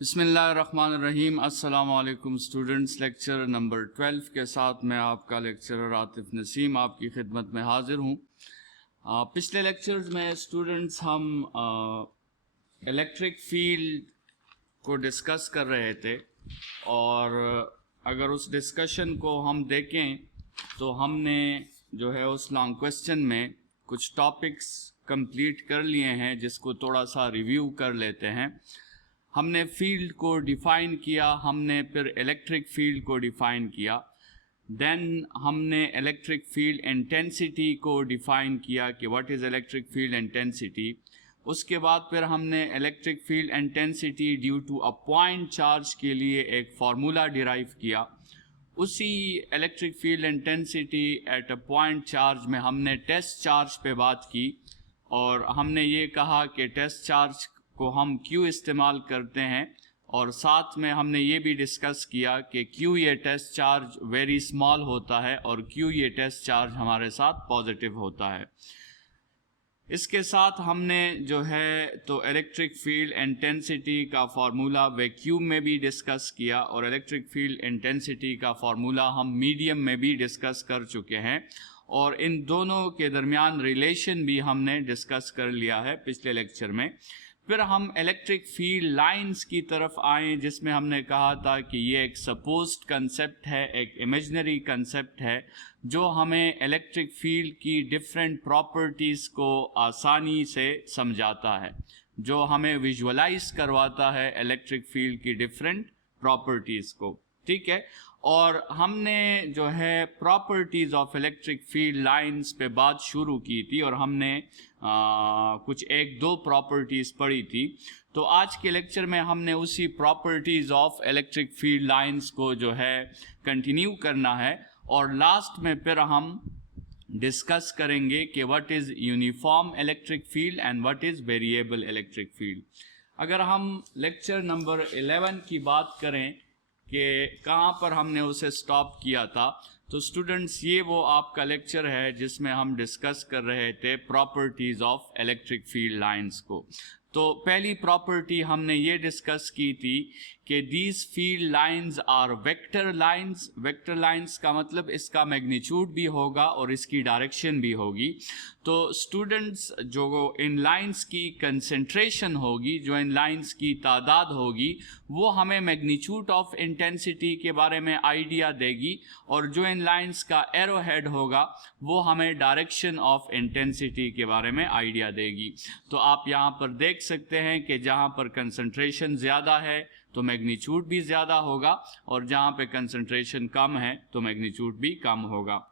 बिस्मिल्लाहिर्रहमानिर्रहीम। अस्सलाम वालेकुम स्टूडेंट्स। लेक्चर नंबर 12 के साथ मैं आपका लेक्चरर आतिफ नसीम आपकी खिदमत में हाजिर हूँ। पिछले लेक्चर्स में स्टूडेंट्स हम इलेक्ट्रिक फील्ड को डिस्कस कर रहे थे और अगर उस डिस्कशन को हम देखें तो हमने जो है उस लॉन्ग क्वेश्चन में कुछ टॉपिक्स कंप्लीट कर लिए हैं, जिसको थोड़ा सा रिव्यू कर लेते हैं। हमने फील्ड को डिफ़ाइन किया, हमने फिर इलेक्ट्रिक फील्ड को डिफ़ाइन किया, देन हमने इलेक्ट्रिक फील्ड इंटेंसिटी को डिफ़ाइन किया कि what is electric field intensity. उसके बाद फिर हमने electric field intensity due to a point charge के लिए एक फार्मूला डिराइव किया। उसी electric field intensity at a point charge में हमने टेस्ट चार्ज पे बात की और हमने ये कहा कि टेस्ट चार्ज को हम क्यों इस्तेमाल करते हैं, और साथ में हमने ये भी डिस्कस किया कि क्यों ये टेस्ट चार्ज वेरी स्मॉल होता है और क्यों ये टेस्ट चार्ज हमारे साथ पॉजिटिव होता है। इसके साथ हमने जो है तो इलेक्ट्रिक फील्ड इंटेंसिटी का फार्मूला वैक्यूम में भी डिस्कस किया और इलेक्ट्रिक फील्ड इंटेंसिटी का फार्मूला हम मीडियम में भी डिस्कस कर चुके हैं और इन दोनों के दरमियान रिलेशन भी हमने डिस्कस कर लिया है पिछले लेक्चर में। फिर हम इलेक्ट्रिक फील्ड लाइंस की तरफ आए, जिसमें हमने कहा था कि ये एक सपोज्ड कंसेप्ट है, एक इमेजिनरी कंसेप्ट है जो हमें इलेक्ट्रिक फील्ड की डिफरेंट प्रॉपर्टीज़ को आसानी से समझाता है, जो हमें विजुअलाइज करवाता है इलेक्ट्रिक फील्ड की डिफरेंट प्रॉपर्टीज़ को। ठीक है, और हमने जो है properties of electric field lines पे बात शुरू की थी और हमने कुछ एक दो प्रॉपर्टीज़ पढ़ी थी। तो आज के लेक्चर में हमने उसी properties of electric field lines को जो है कंटिन्यू करना है और लास्ट में फिर हम डिस्कस करेंगे कि what is uniform electric field and what is variable electric field. अगर हम लेक्चर नंबर 11 की बात करें कि कहाँ पर हमने उसे स्टॉप किया था, तो स्टूडेंट्स ये वो आपका लेक्चर है जिसमें हम डिस्कस कर रहे थे properties of electric field lines को। तो पहली प्रॉपर्टी हमने ये डिस्कस की थी कि these field lines are vector lines. Vector lines का मतलब इसका मैग्नीट्यूड भी होगा और इसकी डायरेक्शन भी होगी। तो स्टूडेंट्स, जो इन लाइंस की कंसंट्रेशन होगी, जो इन लाइंस की तादाद होगी, वो हमें मैग्नीट्यूड ऑफ इंटेंसिटी के बारे में आइडिया देगी और जो इन लाइंस का एरो हेड होगा वो हमें डायरेक्शन ऑफ इंटेंसिटी के बारे में आइडिया देगी। तो आप यहाँ पर देख सकते हैं कि जहाँ पर कंसंट्रेशन ज़्यादा है तो मैग्नीट्यूड भी ज़्यादा होगा और जहाँ पे कंसंट्रेशन कम है तो मैग्नीट्यूड भी कम होगा।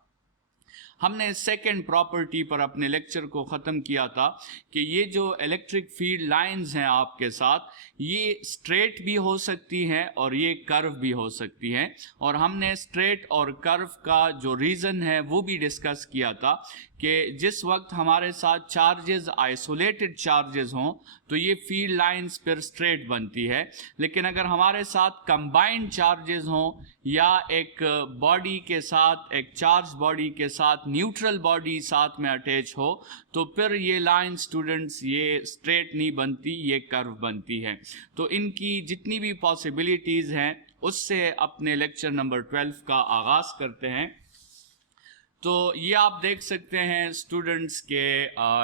हमने सेकेंड प्रॉपर्टी पर अपने लेक्चर को ख़त्म किया था कि ये जो इलेक्ट्रिक फील्ड लाइंस हैं आपके साथ, ये स्ट्रेट भी हो सकती हैं और ये कर्व भी हो सकती हैं, और हमने स्ट्रेट और कर्व का जो रीज़न है वो भी डिस्कस किया था कि जिस वक्त हमारे साथ चार्जेस आइसोलेटेड चार्जेस हों तो ये फील्ड लाइंस फिर स्ट्रेट बनती है, लेकिन अगर हमारे साथ कंबाइंड चार्जेस हों या एक बॉडी के साथ, एक चार्ज बॉडी के साथ न्यूट्रल बॉडी साथ में अटैच हो तो फिर ये लाइन स्टूडेंट्स ये स्ट्रेट नहीं बनती, ये कर्व बनती है। तो इनकी जितनी भी पॉसिबिलिटीज़ हैं उससे अपने लेक्चर नंबर 12 का आगाज़ करते हैं। तो ये आप देख सकते हैं स्टूडेंट्स के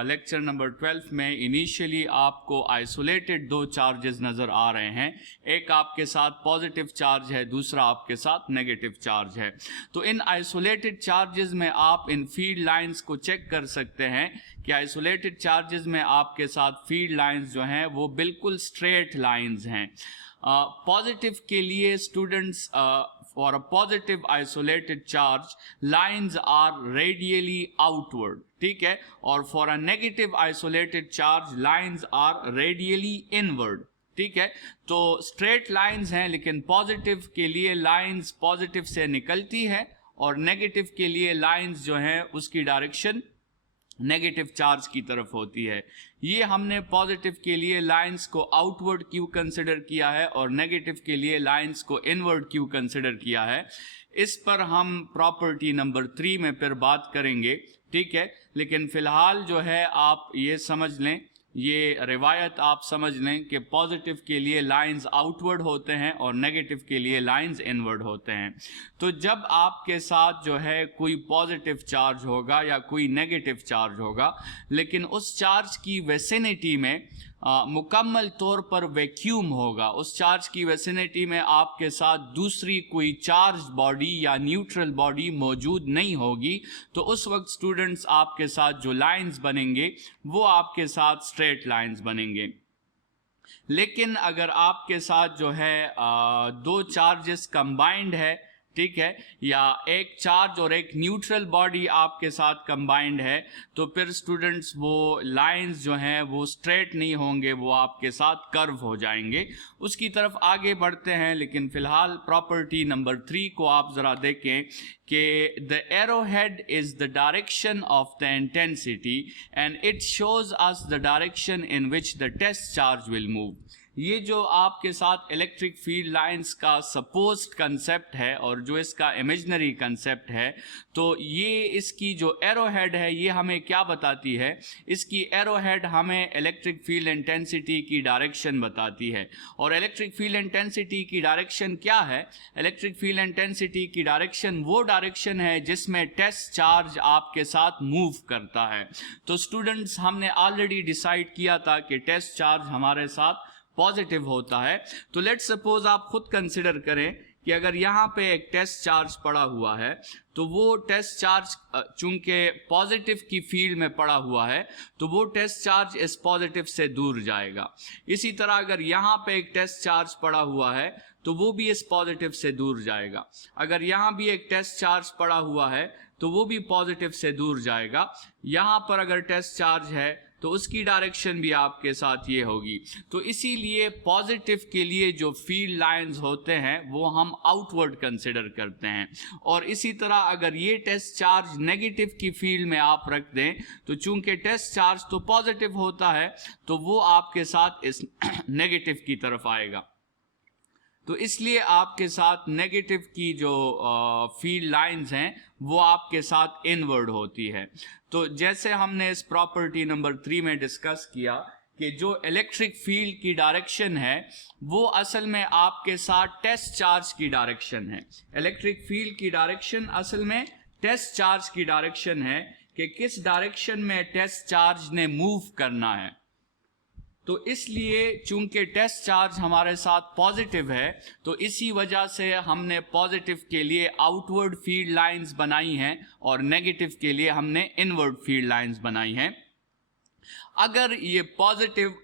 लेक्चर नंबर 12 में इनिशियली आपको आइसोलेटेड दो चार्जेस नज़र आ रहे हैं, एक आपके साथ पॉजिटिव चार्ज है, दूसरा आपके साथ नेगेटिव चार्ज है। तो इन आइसोलेटेड चार्जेस में आप इन फील्ड लाइंस को चेक कर सकते हैं कि आइसोलेटेड चार्जेस में आपके साथ फील्ड लाइंस जो हैं वो बिल्कुल स्ट्रेट लाइंस हैं। पॉजिटिव के लिए students, for a positive isolated charge lines are radially outward, ठीक है, और for a negative isolated charge lines are radially inward, ठीक है। तो straight lines हैं लेकिन पॉजिटिव के लिए लाइंस पॉजिटिव से निकलती है और नेगेटिव के लिए लाइंस जो हैं उसकी डायरेक्शन नेगेटिव चार्ज की तरफ होती है। ये हमने पॉजिटिव के लिए लाइंस को आउटवर्ड क्यों कंसिडर किया है और नेगेटिव के लिए लाइंस को इनवर्ड क्यों कंसिडर किया है, इस पर हम प्रॉपर्टी नंबर 3 में फिर बात करेंगे, ठीक है। लेकिन फ़िलहाल जो है आप ये समझ लें ये रिवायत आप समझ लें कि पॉजिटिव के लिए लाइंस आउटवर्ड होते हैं और नेगेटिव के लिए लाइंस इनवर्ड होते हैं। तो जब आपके साथ जो है कोई पॉजिटिव चार्ज होगा या कोई नेगेटिव चार्ज होगा, लेकिन उस चार्ज की विसिनिटी में मुकम्मल तौर पर वैक्यूम होगा, उस चार्ज की विसिनिटी में आपके साथ दूसरी कोई चार्ज बॉडी या न्यूट्रल बॉडी मौजूद नहीं होगी, तो उस वक्त स्टूडेंट्स आपके साथ जो लाइंस बनेंगे वो आपके साथ स्ट्रेट लाइंस बनेंगे। लेकिन अगर आपके साथ जो है दो चार्जेस कंबाइंड है, ठीक है, या एक चार्ज और एक न्यूट्रल बॉडी आपके साथ कंबाइंड है, तो फिर स्टूडेंट्स वो लाइंस जो हैं वो स्ट्रेट नहीं होंगे, वो आपके साथ कर्व हो जाएंगे। उसकी तरफ आगे बढ़ते हैं, लेकिन फ़िलहाल प्रॉपर्टी नंबर 3 को आप ज़रा देखें कि the arrow head is the direction of the intensity and it shows us the direction in which the test charge will move. ये जो आपके साथ इलेक्ट्रिक फील्ड लाइंस का सपोज्ड कंसेप्ट है और जो इसका इमेजिनरी कंसेप्ट है, तो ये इसकी जो एरो हेड है ये हमें क्या बताती है? इसकी एरो हेड हमें इलेक्ट्रिक फील्ड इंटेंसिटी की डायरेक्शन बताती है। और इलेक्ट्रिक फील्ड इंटेंसिटी की डायरेक्शन क्या है? इलेक्ट्रिक फील्ड इंटेंसिटी की डायरेक्शन वो डायरेक्शन है जिसमें टेस्ट चार्ज आपके साथ मूव करता है। तो स्टूडेंट्स, हमने ऑलरेडी डिसाइड किया था कि टेस्ट चार्ज हमारे साथ पॉजिटिव होता है। तो लेट्स सपोज आप खुद कंसिडर करें कि अगर यहाँ पे एक टेस्ट चार्ज पड़ा हुआ है, तो वो टेस्ट चार्ज चूंकि पॉजिटिव की फील्ड में पड़ा हुआ है, तो वो टेस्ट चार्ज इस पॉजिटिव से दूर जाएगा। इसी तरह अगर यहाँ पे एक टेस्ट चार्ज पड़ा हुआ है, तो वो भी इस पॉजिटिव से दूर जाएगा। अगर यहाँ भी एक टेस्ट चार्ज पड़ा हुआ है, तो वो भी पॉजिटिव से दूर जाएगा। यहाँ पर अगर टेस्ट चार्ज है, तो उसकी डायरेक्शन भी आपके साथ ये होगी। तो इसीलिए पॉजिटिव के लिए जो फील्ड लाइंस होते हैं वो हम आउटवर्ड कंसिडर करते हैं। और इसी तरह अगर ये टेस्ट चार्ज नेगेटिव की फील्ड में आप रख दें, तो चूंकि टेस्ट चार्ज तो पॉजिटिव होता है, तो वो आपके साथ इस नेगेटिव की तरफ आएगा। तो इसलिए आपके साथ नेगेटिव की जो फील्ड लाइंस हैं वो आपके साथ इनवर्ड होती है। तो जैसे हमने इस प्रॉपर्टी नंबर 3 में डिस्कस किया कि जो इलेक्ट्रिक फील्ड की डायरेक्शन है वो असल में आपके साथ टेस्ट चार्ज की डायरेक्शन है। इलेक्ट्रिक फील्ड की डायरेक्शन असल में टेस्ट चार्ज की डायरेक्शन है कि किस डायरेक्शन में टेस्ट चार्ज ने मूव करना है। तो इसलिए चूंकि टेस्ट चार्ज हमारे साथ पॉजिटिव है, तो इसी वजह से हमने पॉजिटिव के लिए आउटवर्ड फील्ड लाइंस बनाई हैं और नेगेटिव के लिए हमने इनवर्ड फील्ड लाइंस बनाई हैं। अगर ये पॉजिटिव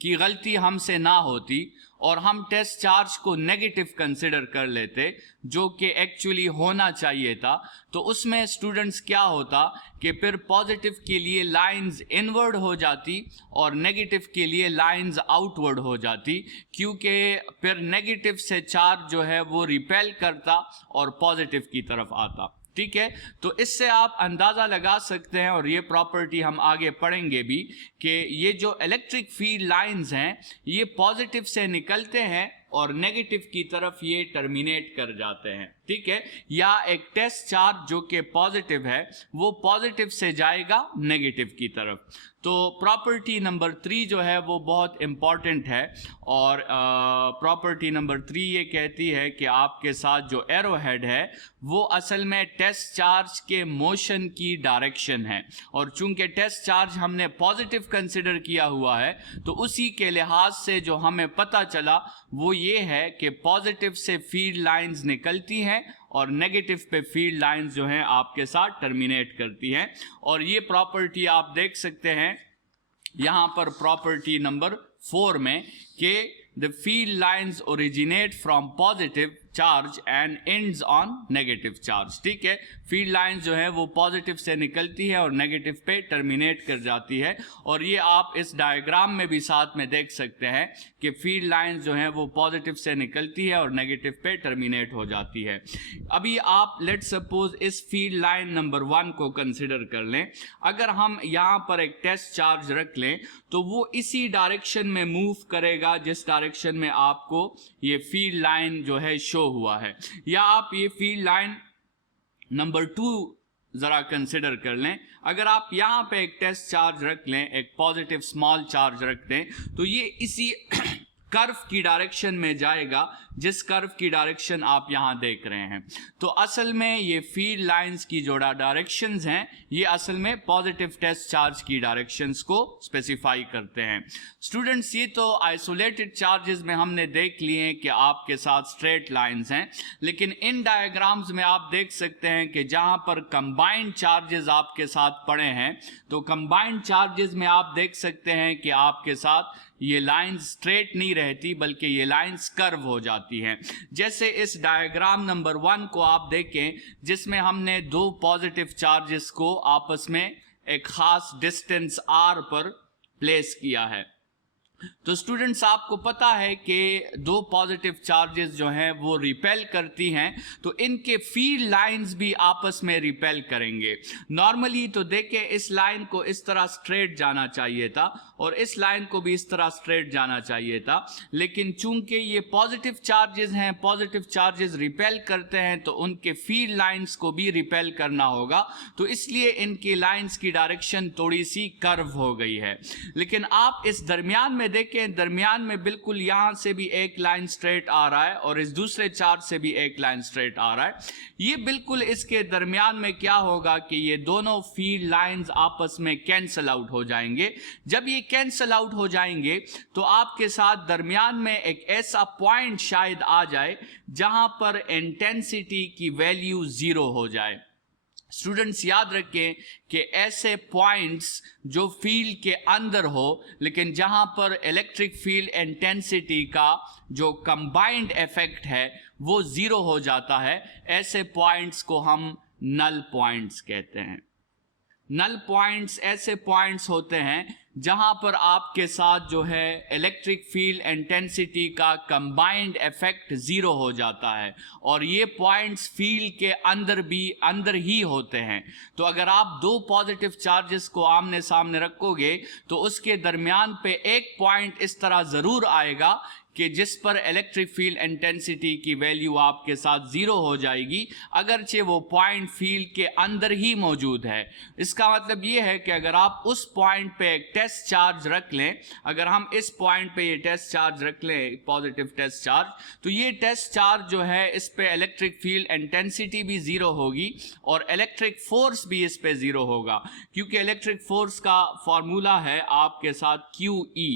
की गलती हमसे ना होती और हम टेस्ट चार्ज को नेगेटिव कंसिडर कर लेते, जो कि एक्चुअली होना चाहिए था, तो उसमें स्टूडेंट्स क्या होता कि फिर पॉजिटिव के लिए लाइंस इनवर्ड हो जाती और नेगेटिव के लिए लाइंस आउटवर्ड हो जाती, क्योंकि फिर नेगेटिव से चार्ज जो है वो रिपेल करता और पॉजिटिव की तरफ आता। ठीक है, तो इससे आप अंदाज़ा लगा सकते हैं, और ये प्रॉपर्टी हम आगे पढ़ेंगे भी, कि ये जो इलेक्ट्रिक फील्ड लाइंस हैं ये पॉजिटिव से निकलते हैं और नेगेटिव की तरफ ये टर्मिनेट कर जाते हैं। ठीक है, या एक टेस्ट चार्ज जो कि पॉजिटिव है वो पॉजिटिव से जाएगा नेगेटिव की तरफ। तो प्रॉपर्टी नंबर 3 जो है वो बहुत इम्पॉर्टेंट है, और प्रॉपर्टी नंबर 3 ये कहती है कि आपके साथ जो एरो हेड है वो असल में टेस्ट चार्ज के मोशन की डायरेक्शन है, और चूंकि टेस्ट चार्ज हमने पॉजिटिव कंसिडर किया हुआ है, तो उसी के लिहाज से जो हमें पता चला वो ये है कि पॉजिटिव से फील्ड लाइंस निकलती हैं और नेगेटिव पे फील्ड लाइंस जो हैं आपके साथ टर्मिनेट करती हैं। और ये प्रॉपर्टी आप देख सकते हैं यहाँ पर प्रॉपर्टी नंबर 4 में कि the field lines originate from positive charge and ends on negative charge. ठीक है, फील्ड लाइंस जो है वो पॉजिटिव से निकलती है और नेगेटिव पे टर्मिनेट कर जाती है, और ये आप इस डायग्राम में भी साथ में देख सकते हैं कि फील्ड लाइंस जो है वो पॉजिटिव से निकलती है और नेगेटिव पे टर्मिनेट हो जाती है। अभी आप लेट सपोज इस फील्ड लाइन नंबर 1 को कंसिडर कर लें। अगर हम यहाँ पर एक टेस्ट चार्ज रख लें तो वो इसी डायरेक्शन में मूव करेगा जिस डायरेक्शन में आपको ये फील्ड लाइन जो है शो हुआ है। या आप ये फील्ड लाइन नंबर 2 जरा कंसिडर कर लें। अगर आप यहाँ पे एक टेस्ट चार्ज रख लें, एक पॉजिटिव स्मॉल चार्ज रख दें, तो ये इसी कर्व की डायरेक्शन में जाएगा जिस कर्व की डायरेक्शन आप यहाँ देख रहे हैं। तो असल में ये फील्ड लाइंस की जो डायरेक्शंस हैं, ये असल में पॉजिटिव टेस्ट चार्ज की डायरेक्शंस को स्पेसिफाई करते हैं। स्टूडेंट्स, ये तो आइसोलेटेड चार्जेस में हमने देख लिए हैं कि आपके साथ स्ट्रेट लाइंस हैं, लेकिन इन डायग्राम्स में आप देख सकते हैं कि जहाँ पर कंबाइंड चार्जेस आपके साथ पड़े हैं, तो कंबाइंड चार्जेस में आप देख सकते हैं कि आपके साथ ये लाइंस स्ट्रेट नहीं रहती बल्कि ये लाइंस कर्व हो जाती हैं। जैसे इस डायग्राम नंबर 1 को आप देखें, जिसमें हमने दो पॉजिटिव चार्जेस को आपस में एक खास डिस्टेंस r पर प्लेस किया है। तो स्टूडेंट्स, आपको पता है कि दो पॉजिटिव चार्जेस जो हैं वो रिपेल करती हैं, तो इनके फील्ड लाइंस भी आपस में रिपेल करेंगे। नॉर्मली तो देखें, इस लाइन को इस तरह स्ट्रेट जाना चाहिए था और इस लाइन को भी इस तरह स्ट्रेट जाना चाहिए था, लेकिन चूंकि ये पॉजिटिव चार्जेस हैं, पॉजिटिव चार्जेस रिपेल करते हैं, तो उनके फील्ड लाइंस को भी रिपेल करना होगा, तो इसलिए इनकी लाइंस की डायरेक्शन थोड़ी सी कर्व हो गई है। लेकिन आप इस दरमियान में देखें, दरमियान में बिल्कुल यहां से भी एक लाइन स्ट्रेट आ रहा है और इस दूसरे चार्ज से भी एक लाइन स्ट्रेट आ रहा है। ये बिल्कुल इसके दरमियान में क्या होगा कि ये दोनों फील्ड लाइंस आपस में कैंसल आउट हो जाएंगे। जब ये कैंसल आउट हो जाएंगे तो आपके साथ दरमियान में एक ऐसा पॉइंट शायद आ जाए जहां पर इंटेंसिटी की वैल्यू 0 हो जाए। स्टूडेंट्स, याद रखें कि ऐसे पॉइंट्स जो फील्ड के अंदर हो लेकिन जहां पर इलेक्ट्रिक फील्ड इंटेंसिटी का जो कंबाइंड इफेक्ट है वो 0 हो जाता है, ऐसे पॉइंट्स को हम नल पॉइंट्स कहते हैं। नल पॉइंट्स ऐसे पॉइंट्स होते हैं जहां पर आपके साथ जो है इलेक्ट्रिक फील्ड इंटेंसिटी का कंबाइंड इफेक्ट 0 हो जाता है और ये पॉइंट्स फील्ड के अंदर ही होते हैं। तो अगर आप दो पॉजिटिव चार्जेस को आमने सामने रखोगे तो उसके दरमियान पे एक पॉइंट इस तरह जरूर आएगा कि जिस पर इलेक्ट्रिक फील्ड इंटेंसिटी की वैल्यू आपके साथ 0 हो जाएगी, अगरचे वो पॉइंट फील्ड के अंदर ही मौजूद है। इसका मतलब ये है कि अगर आप उस पॉइंट पे एक टेस्ट चार्ज रख लें, अगर हम इस पॉइंट पे ये टेस्ट चार्ज रख लें, पॉजिटिव टेस्ट चार्ज, तो ये टेस्ट चार्ज जो है इस पे इलेक्ट्रिक फील्ड इंटेंसिटी भी 0 होगी और इलेक्ट्रिक फोर्स भी इस पे 0 होगा, क्योंकि इलेक्ट्रिक फोर्स का फॉर्मूला है आपके साथ QE।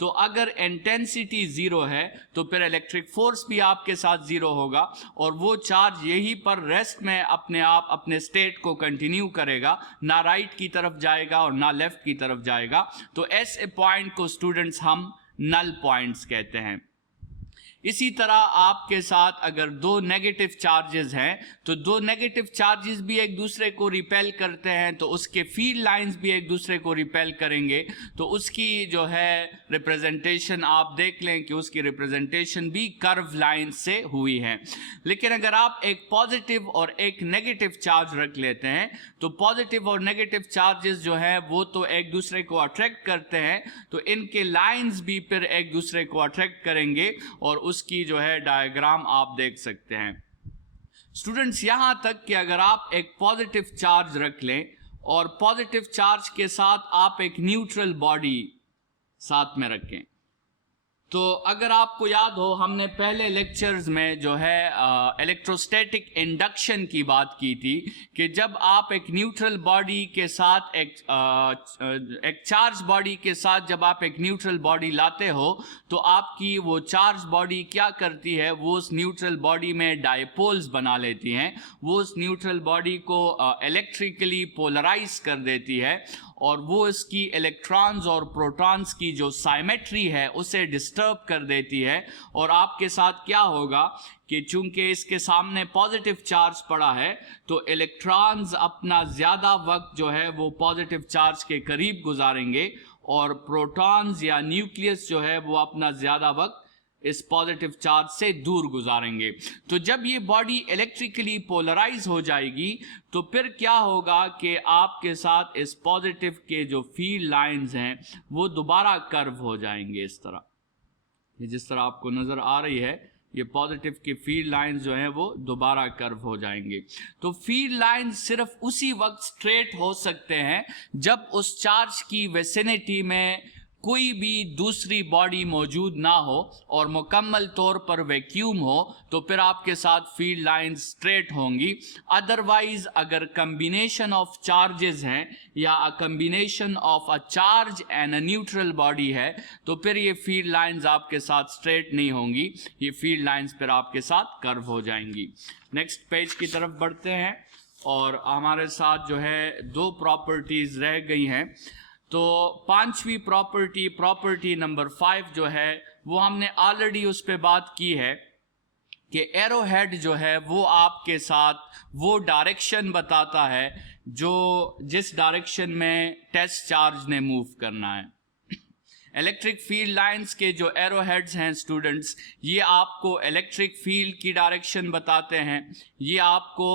तो अगर इंटेंसिटी 0 है तो फिर इलेक्ट्रिक फोर्स भी आपके साथ 0 होगा और वो चार्ज यहीं पर रेस्ट में अपने आप अपने स्टेट को कंटिन्यू करेगा, ना राइट की तरफ जाएगा और ना लेफ्ट की तरफ जाएगा। तो ऐसे पॉइंट को स्टूडेंट्स हम नल पॉइंट्स कहते हैं। इसी तरह आपके साथ अगर दो नेगेटिव चार्जेस हैं तो दो नेगेटिव चार्जेस भी एक दूसरे को रिपेल करते हैं, तो उसके फील्ड लाइंस भी एक दूसरे को रिपेल करेंगे, तो उसकी जो है रिप्रेजेंटेशन आप देख लें कि उसकी रिप्रेजेंटेशन भी कर्व लाइन से हुई है। लेकिन अगर आप एक पॉजिटिव और एक नेगेटिव चार्ज रख लेते हैं तो पॉजिटिव और नेगेटिव चार्जेस जो है वो तो एक दूसरे को अट्रैक्ट करते हैं, तो इनके लाइंस भी फिर एक दूसरे को अट्रैक्ट करेंगे और उसकी जो है डायग्राम आप देख सकते हैं। स्टूडेंट्स, यहां तक कि अगर आप एक पॉजिटिव चार्ज रख लें और पॉजिटिव चार्ज के साथ आप एक न्यूट्रल बॉडी साथ में रखें, तो अगर आपको याद हो हमने पहले लेक्चर्स में जो है इलेक्ट्रोस्टैटिक इंडक्शन की बात की थी कि जब आप एक न्यूट्रल बॉडी के साथ एक चार्ज बॉडी के साथ जब आप एक न्यूट्रल बॉडी लाते हो तो आपकी वो चार्ज बॉडी क्या करती है, वो उस न्यूट्रल बॉडी में डायपोल्स बना लेती हैं, वो उस न्यूट्रल बॉडी को इलेक्ट्रिकली पोलराइज कर देती है और वो इसकी इलेक्ट्रॉन्स और प्रोटॉन्स की जो साइमेट्री है उसे डिस्टर्ब कर देती है। और आपके साथ क्या होगा कि चूंकि इसके सामने पॉजिटिव चार्ज पड़ा है तो इलेक्ट्रॉन्स अपना ज़्यादा वक्त जो है वो पॉजिटिव चार्ज के करीब गुजारेंगे और प्रोटॉन्स या न्यूक्लियस जो है वो अपना ज़्यादा वक्त इस पॉजिटिव चार्ज से दूर गुजारेंगे। तो जब ये बॉडी इलेक्ट्रिकली पोलराइज हो जाएगी तो फिर क्या होगा कि आपके साथ इस पॉजिटिव के जो फील्ड लाइंस हैं वो दोबारा कर्व हो जाएंगे इस तरह, जिस तरह आपको नजर आ रही है ये पॉजिटिव की फील्ड लाइंस जो हैं वो दोबारा कर्व हो जाएंगे। तो फील्ड लाइंस सिर्फ उसी वक्त स्ट्रेट हो सकते हैं जब उस चार्ज की विसिनिटी में कोई भी दूसरी बॉडी मौजूद ना हो और मुकम्मल तौर पर वैक्यूम हो, तो फिर आपके साथ फील्ड लाइंस स्ट्रेट होंगी। अदरवाइज अगर कम्बिनेशन ऑफ चार्जेस हैं या अ combination of a charge and a neutral body है, तो फिर ये फील्ड लाइंस आपके साथ स्ट्रेट नहीं होंगी, ये फील्ड लाइंस फिर आपके साथ कर्व हो जाएंगी। नेक्स्ट पेज की तरफ बढ़ते हैं और हमारे साथ जो है दो प्रॉपर्टीज रह गई हैं। तो पांचवी प्रॉपर्टी नंबर 5 जो है वो हमने ऑलरेडी उस पर बात की है कि एरो हेड जो है वो आपके साथ वो डायरेक्शन बताता है जो जिस डायरेक्शन में टेस्ट चार्ज ने मूव करना है। इलेक्ट्रिक फील्ड लाइंस के जो एरो हेड्स हैं स्टूडेंट्स, ये आपको इलेक्ट्रिक फील्ड की डायरेक्शन बताते हैं, ये आपको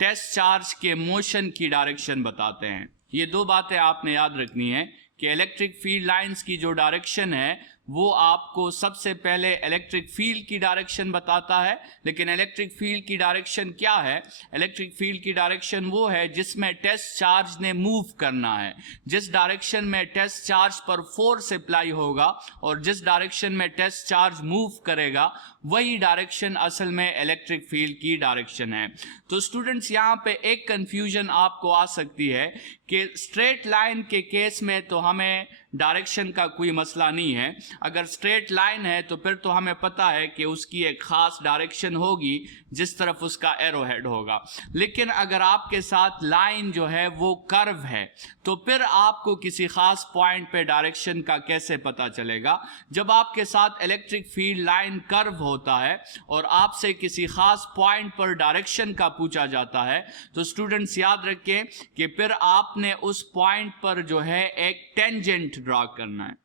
टेस्ट चार्ज के मोशन की डायरेक्शन बताते हैं। ये दो बातें आपने याद रखनी है कि इलेक्ट्रिक फील्ड लाइंस की जो डायरेक्शन है वो आपको सबसे पहले इलेक्ट्रिक फील्ड की डायरेक्शन बताता है। लेकिन इलेक्ट्रिक फील्ड की डायरेक्शन क्या है? इलेक्ट्रिक फील्ड की डायरेक्शन वो है जिसमें टेस्ट चार्ज ने मूव करना है। जिस डायरेक्शन में टेस्ट चार्ज पर फोर्स अप्लाई होगा और जिस डायरेक्शन में टेस्ट चार्ज मूव करेगा, वही डायरेक्शन असल में इलेक्ट्रिक फील्ड की डायरेक्शन है। तो स्टूडेंट्स, यहाँ पे एक कंफ्यूजन आपको आ सकती है कि स्ट्रेट लाइन के केस में तो हमें डायरेक्शन का कोई मसला नहीं है। अगर स्ट्रेट लाइन है तो फिर तो हमें पता है कि उसकी एक खास डायरेक्शन होगी जिस तरफ उसका एरो हेड होगा। लेकिन अगर आपके साथ लाइन जो है वो कर्व है, तो फिर आपको किसी खास पॉइंट पे डायरेक्शन का कैसे पता चलेगा? जब आपके साथ इलेक्ट्रिक फील्ड लाइन कर्व होता है और आपसे किसी खास पॉइंट पर डायरेक्शन का पूछा जाता है, तो स्टूडेंट्स याद रखें कि फिर आपने उस पॉइंट पर जो है एक टेंजेंट ड्रॉ करना है,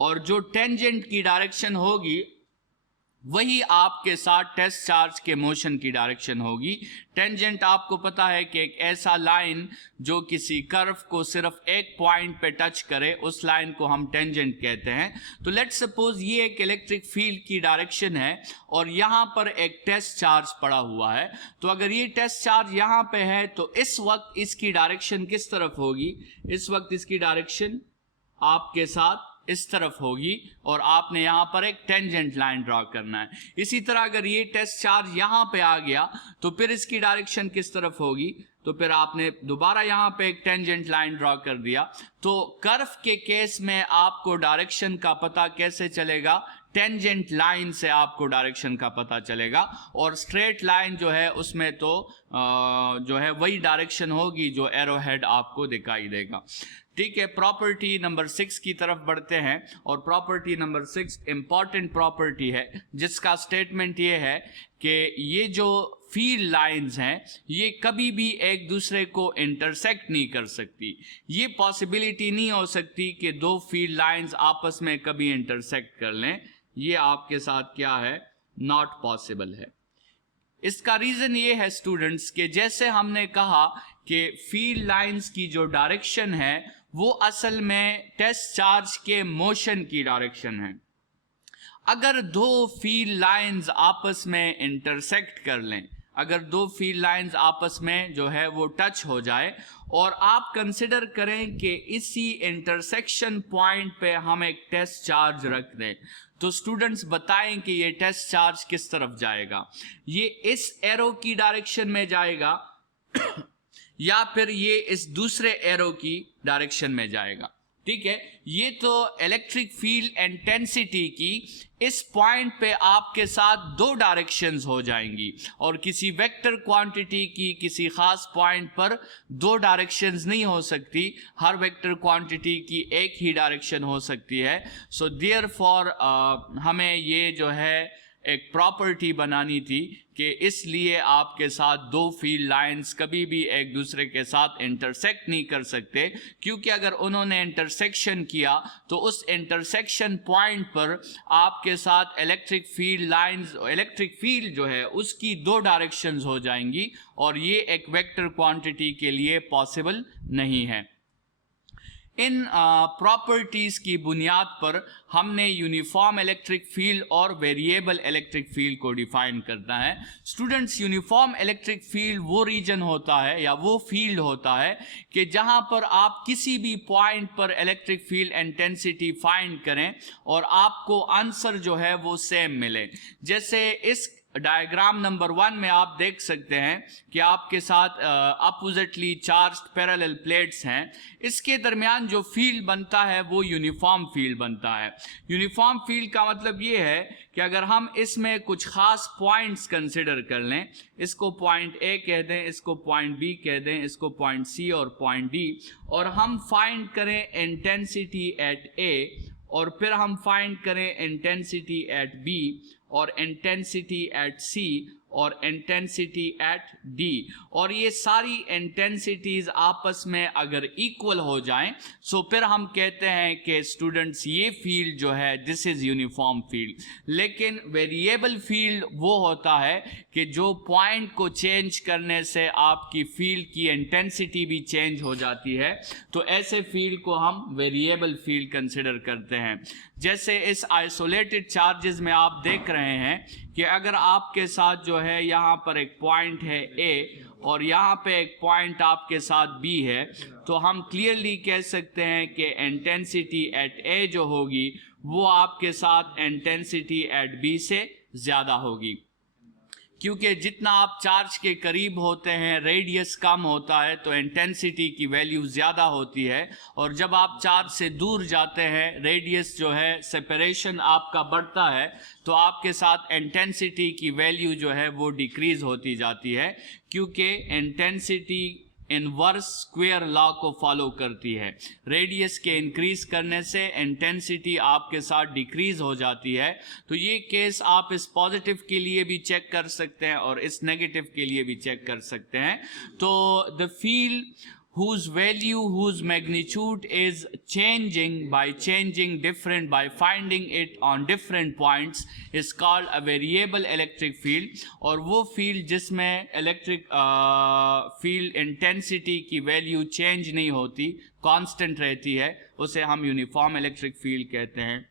और जो टेंजेंट की डायरेक्शन होगी वही आपके साथ टेस्ट चार्ज के मोशन की डायरेक्शन होगी। टेंजेंट आपको पता है कि एक ऐसा लाइन जो किसी कर्व को सिर्फ एक पॉइंट पे टच करे, उस लाइन को हम टेंजेंट कहते हैं। तो लेट्स सपोज ये एक इलेक्ट्रिक फील्ड की डायरेक्शन है और यहाँ पर एक टेस्ट चार्ज पड़ा हुआ है। तो अगर ये टेस्ट चार्ज यहाँ पे है तो इस वक्त इसकी डायरेक्शन किस तरफ होगी? इस वक्त इसकी डायरेक्शन आपके साथ इस तरफ होगी और आपने यहां पर एक टेंजेंट लाइन ड्रॉ करना है। इसी तरह अगर ये टेस्ट चार्ज यहां पे आ गया तो फिर इसकी डायरेक्शन किस तरफ होगी? तो फिर आपने दोबारा यहां पे एक टेंजेंट लाइन ड्रॉ कर दिया। तो कर्व के केस में आपको डायरेक्शन का पता कैसे चलेगा? टेंजेंट लाइन से आपको डायरेक्शन का पता चलेगा। और स्ट्रेट लाइन जो है उसमें तो जो है वही डायरेक्शन होगी जो एरो हेड आपको दिखाई देगा। ठीक है, प्रॉपर्टी नंबर 6 की तरफ बढ़ते हैं और प्रॉपर्टी नंबर 6 इंपॉर्टेंट प्रॉपर्टी है जिसका स्टेटमेंट ये है कि ये जो फील्ड लाइंस हैं ये कभी भी एक दूसरे को इंटरसेक्ट नहीं कर सकती। ये पॉसिबिलिटी नहीं हो सकती कि दो फील्ड लाइंस आपस में कभी इंटरसेक्ट कर लें। ये आपके साथ क्या है? नॉट पॉसिबल है। इसका रीजन ये है स्टूडेंट्स कि जैसे हमने कहा कि फील्ड लाइंस की जो डायरेक्शन है वो असल में टेस्ट चार्ज के मोशन की डायरेक्शन है। अगर दो फील्ड लाइंस आपस में इंटरसेक्ट कर लें, अगर दो फील्ड लाइंस आपस में जो है वो टच हो जाए और आप कंसिडर करें कि इसी इंटरसेक्शन पॉइंट पे हम एक टेस्ट चार्ज रख दें, तो स्टूडेंट्स बताएं कि ये टेस्ट चार्ज किस तरफ जाएगा? ये इस एरो की डायरेक्शन में जाएगा या फिर ये इस दूसरे एरो की डायरेक्शन में जाएगा। ठीक है, ये तो इलेक्ट्रिक फील्ड इंटेंसिटी की इस पॉइंट पे आपके साथ दो डायरेक्शंस हो जाएंगी और किसी वेक्टर क्वांटिटी की किसी खास पॉइंट पर दो डायरेक्शंस नहीं हो सकती। हर वेक्टर क्वांटिटी की एक ही डायरेक्शन हो सकती है। सो देयरफॉर हमें ये जो है एक प्रॉपर्टी बनानी थी कि इसलिए आपके साथ दो फील्ड लाइंस कभी भी एक दूसरे के साथ इंटरसेक्ट नहीं कर सकते, क्योंकि अगर उन्होंने इंटरसेक्शन किया तो उस इंटरसेक्शन पॉइंट पर आपके साथ इलेक्ट्रिक फील्ड जो है उसकी दो डायरेक्शंस हो जाएंगी और ये एक वेक्टर क्वांटिटी के लिए पॉसिबल नहीं है। इन प्रॉपर्टीज़ की बुनियाद पर हमने यूनिफॉर्म इलेक्ट्रिक फील्ड और वेरिएबल इलेक्ट्रिक फील्ड को डिफाइन करना है। स्टूडेंट्स, यूनिफॉर्म इलेक्ट्रिक फील्ड वो रीजन होता है या वो फील्ड होता है कि जहां पर आप किसी भी पॉइंट पर इलेक्ट्रिक फील्ड इंटेंसिटी फाइंड करें और आपको आंसर जो है वो सेम मिले। जैसे इस डायग्राम नंबर 1 में आप देख सकते हैं कि आपके साथ अपोजिटली चार्ज्ड पैरेलल प्लेट्स हैं। इसके दरमियान जो फील्ड बनता है वो यूनिफॉर्म फील्ड बनता है। यूनिफॉर्म फील्ड का मतलब ये है कि अगर हम इसमें कुछ खास पॉइंट्स कंसिडर कर लें, इसको पॉइंट ए कह दें, इसको पॉइंट बी कह दें, इसको पॉइंट सी और पॉइंट डी, और हम फाइंड करें इंटेंसिटी एट ए, और फिर हम फाइंड करें इंटेंसिटी एट बी और इंटेंसिटी एट सी और इंटेंसिटी एट डी, और ये सारी इंटेंसिटीज आपस में अगर इक्वल हो जाएं सो फिर हम कहते हैं कि स्टूडेंट्स ये फील्ड जो है दिस इज यूनिफॉर्म फील्ड। लेकिन वेरिएबल फील्ड वो होता है कि जो पॉइंट को चेंज करने से आपकी फील्ड की इंटेंसिटी भी चेंज हो जाती है, तो ऐसे फील्ड को हम वेरिएबल फील्ड कंसिडर करते हैं। जैसे इस आइसोलेटेड चार्जेस में आप देख रहे हैं कि अगर आपके साथ जो है यहाँ पर एक पॉइंट है ए और यहाँ पे एक पॉइंट आपके साथ बी है, तो हम क्लियरली कह सकते हैं कि इंटेंसिटी एट ए जो होगी वो आपके साथ इंटेंसिटी एट बी से ज़्यादा होगी, क्योंकि जितना आप चार्ज के करीब होते हैं रेडियस कम होता है तो इंटेंसिटी की वैल्यू ज़्यादा होती है, और जब आप चार्ज से दूर जाते हैं रेडियस जो है सेपरेशन आपका बढ़ता है तो आपके साथ इंटेंसिटी की वैल्यू जो है वो डिक्रीज़ होती जाती है, क्योंकि इंटेंसिटी इनवर्स स्क्वायर लॉ को फॉलो करती है। रेडियस के इंक्रीज करने से इंटेंसिटी आपके साथ डिक्रीज हो जाती है। तो ये केस आप इस पॉजिटिव के लिए भी चेक कर सकते हैं और इस नेगेटिव के लिए भी चेक कर सकते हैं। तो the field whose value, whose magnitude is changing by finding it on different points is called a variable electric field। और वो फील्ड जिसमें इलेक्ट्रिक फील्ड इंटेंसिटी की वैल्यू चेंज नहीं होती, कांस्टेंट रहती है, उसे हम यूनिफॉर्म इलेक्ट्रिक फील्ड कहते हैं।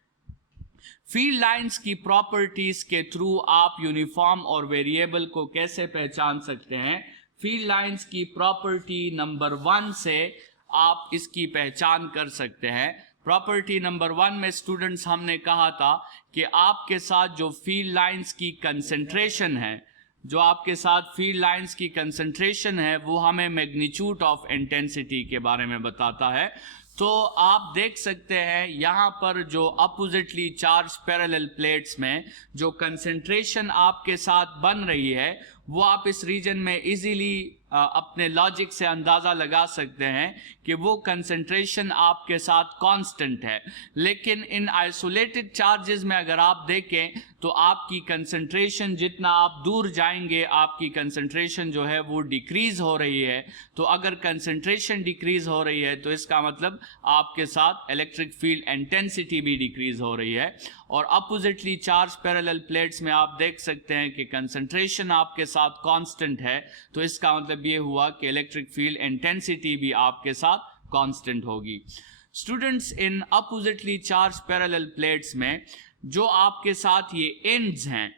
फील्ड लाइंस की प्रॉपर्टीज के थ्रू आप यूनिफॉर्म और वेरिएबल को कैसे पहचान सकते हैं? फील्ड लाइंस की प्रॉपर्टी नंबर 1 से आप इसकी पहचान कर सकते हैं। प्रॉपर्टी नंबर 1 में स्टूडेंट्स हमने कहा था कि आपके साथ जो फील्ड लाइंस की कंसंट्रेशन है, जो आपके साथ फील्ड लाइंस की कंसंट्रेशन है वो हमें मैग्नीट्यूड ऑफ इंटेंसिटी के बारे में बताता है। तो आप देख सकते हैं यहाँ पर जो अपोजिटली चार्ज पैरेलल प्लेट्स में जो कंसंट्रेशन आपके साथ बन रही है वो आप इस रीजन में इजीली अपने लॉजिक से अंदाज़ा लगा सकते हैं कि वो कंसंट्रेशन आपके साथ कांस्टेंट है। लेकिन इन आइसोलेटेड चार्जेस में अगर आप देखें तो आपकी कंसंट्रेशन जितना आप दूर जाएंगे आपकी कंसंट्रेशन जो है वो डिक्रीज़ हो रही है। तो अगर कंसंट्रेशन डिक्रीज़ हो रही है तो इसका मतलब आपके साथ इलेक्ट्रिक फील्ड इंटेंसिटी भी डिक्रीज़ हो रही है। और अपोजिटली चार्ज पैरेलल प्लेट्स में आप देख सकते हैं कि कंसंट्रेशन आपके साथ कांस्टेंट है, तो इसका मतलब ये हुआ कि इलेक्ट्रिक फील्ड इंटेंसिटी भी आपके साथ कांस्टेंट होगी। स्टूडेंट्स, इन अपोजिटली चार्ज पैरेलल प्लेट्स में जो आपके साथ ये एंड्स हैं,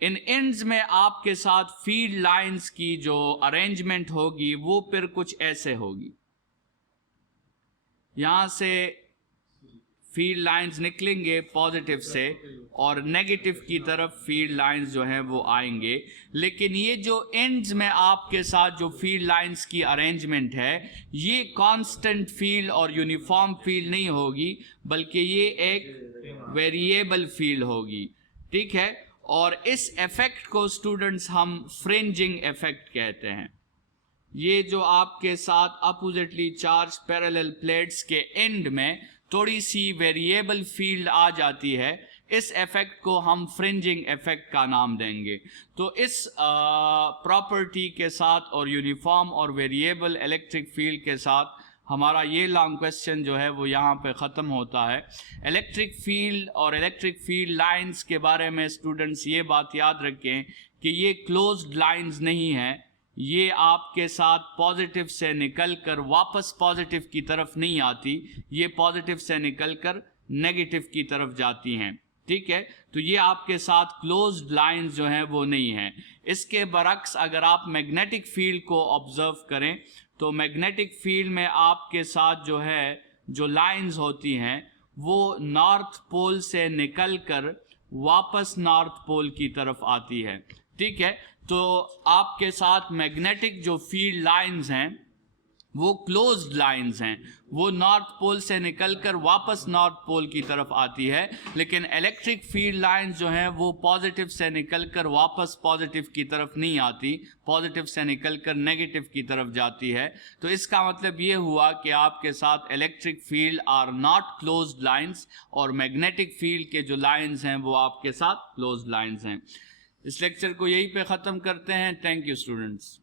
इन एंड्स में आपके साथ फील्ड लाइंस की जो अरेंजमेंट होगी वो फिर कुछ ऐसे होगी। यहां से फील्ड लाइंस निकलेंगे पॉजिटिव से और नेगेटिव की तरफ फील्ड लाइंस जो हैं वो आएंगे। लेकिन ये जो एंड्स में आपके साथ जो फील्ड लाइंस की अरेंजमेंट है ये कांस्टेंट फील्ड और यूनिफॉर्म फील्ड नहीं होगी, बल्कि ये एक वेरिएबल फील्ड होगी। ठीक है, और इस इफेक्ट को स्टूडेंट्स हम फ्रिंजिंग इफेक्ट कहते हैं। ये जो आपके साथ अपोजिटली चार्ज पैरेलल प्लेट्स के एंड में थोड़ी सी वेरिएबल फील्ड आ जाती है, इस इफेक्ट को हम फ्रिंजिंग इफेक्ट का नाम देंगे। तो इस प्रॉपर्टी के साथ और यूनिफॉर्म और वेरिएबल इलेक्ट्रिक फील्ड के साथ हमारा ये लॉन्ग क्वेश्चन जो है वो यहाँ पे ख़त्म होता है। इलेक्ट्रिक फील्ड और इलेक्ट्रिक फील्ड लाइंस के बारे में स्टूडेंट्स ये बात याद रखें कि ये क्लोज्ड लाइंस नहीं है, ये आपके साथ पॉजिटिव से निकलकर वापस पॉजिटिव की तरफ नहीं आती, ये पॉजिटिव से निकलकर नेगेटिव की तरफ जाती हैं, ठीक है। तो ये आपके साथ क्लोज्ड लाइंस जो हैं वो नहीं हैं। इसके बरक्स अगर आप मैग्नेटिक फील्ड को ऑब्जर्व करें तो मैग्नेटिक फील्ड में आपके साथ जो है जो लाइंस होती हैं वो नॉर्थ पोल से निकलकर वापस नॉर्थ पोल की तरफ आती है, ठीक है। तो आपके साथ मैग्नेटिक जो फील्ड लाइंस हैं वो क्लोज्ड लाइंस हैं, वो नॉर्थ पोल से निकलकर वापस नॉर्थ पोल की तरफ आती है, लेकिन इलेक्ट्रिक फील्ड लाइंस जो हैं वो पॉजिटिव से निकलकर वापस पॉजिटिव की तरफ नहीं आती, पॉजिटिव से निकलकर नेगेटिव की तरफ जाती है। तो इसका मतलब ये हुआ कि आपके साथ electric field are not closed lines और मैग्नेटिक फील्ड के जो लाइंस हैं वो आपके साथ क्लोज्ड लाइंस हैं। इस लेक्चर को यहीं पे ख़त्म करते हैं। Thank you students.